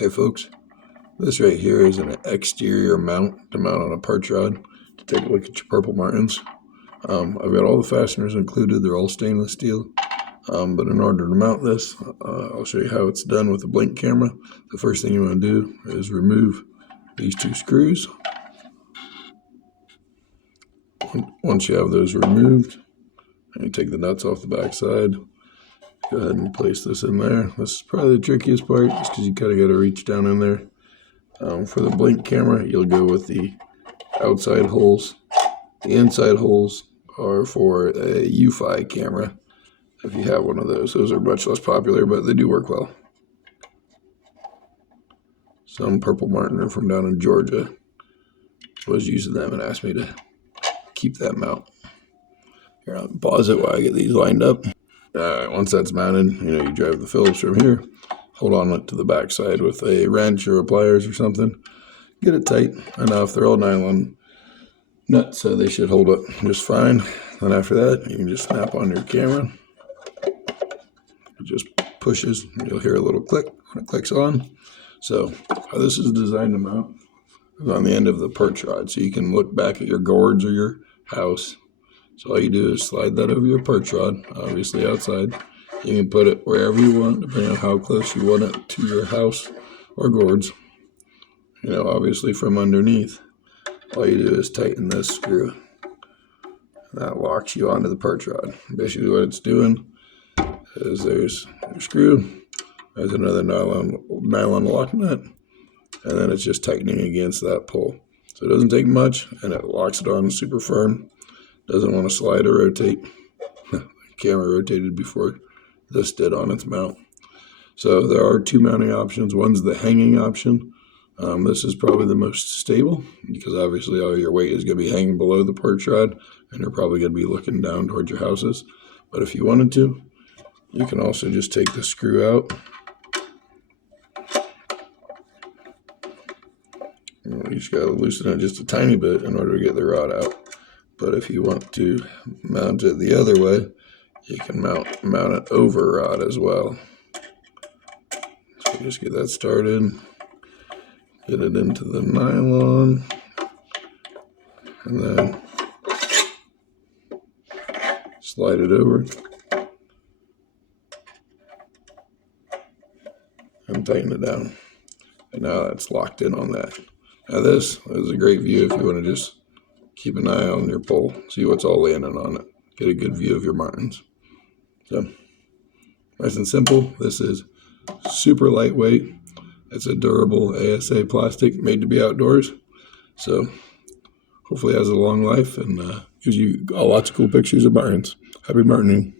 Hey folks, this right here is an exterior mount to mount on a perch rod to take a look at your purple martins. I've got all the fasteners included, they're all stainless steel. But in order to mount this, I'll show you how it's done with the blink camera. The first thing you want to do is remove these two screws. Once you have those removed, and you take the nuts off the back side, go ahead and place this in there. This is probably the trickiest part, just because you kind of got to reach down in there. For the blink camera, you'll go with the outside holes. The inside holes are for a UFI camera. If you have one of those are much less popular, but they do work well. Some purple martiner from down in Georgia was using them and asked me to keep that mount. Here, I'll pause it while I get these lined up. Once that's mounted, you drive the Phillips from here, hold on it to the back side with a wrench or a pliers or something. Get it tight enough. They're all nylon nuts, so they should hold up just fine. Then after that, you can just snap on your camera. It just pushes, you'll hear a little click when it clicks on. So how this is designed to mount is on the end of the perch rod, so you can look back at your gourds or your house. So all you do is slide that over your perch rod, obviously outside. You can put it wherever you want, depending on how close you want it to your house or gourds. Obviously from underneath, all you do is tighten this screw. That locks you onto the perch rod. Basically what it's doing is there's your screw, there's another nylon lock nut, and then it's just tightening against that pull. So it doesn't take much, and it locks it on super firm. Doesn't want to slide or rotate. The camera rotated before this did on its mount. So there are two mounting options. One's the hanging option. This is probably the most stable because obviously all your weight is going to be hanging below the perch rod, and you're probably going to be looking down towards your houses. But if you wanted to, you can also just take the screw out. You just got to loosen it just a tiny bit in order to get the rod out. But if you want to mount it the other way, you can mount it over rod as well. So just get that started, get it into the nylon, and then slide it over and tighten it down. And now that's locked in on that. Now this is a great view if you want to just keep an eye on your pole, see what's all landing on it, get a good view of your martins. So nice and simple. This is super lightweight. It's a durable ASA plastic made to be outdoors. So hopefully it has a long life and gives you lots of cool pictures of martins. Happy martining.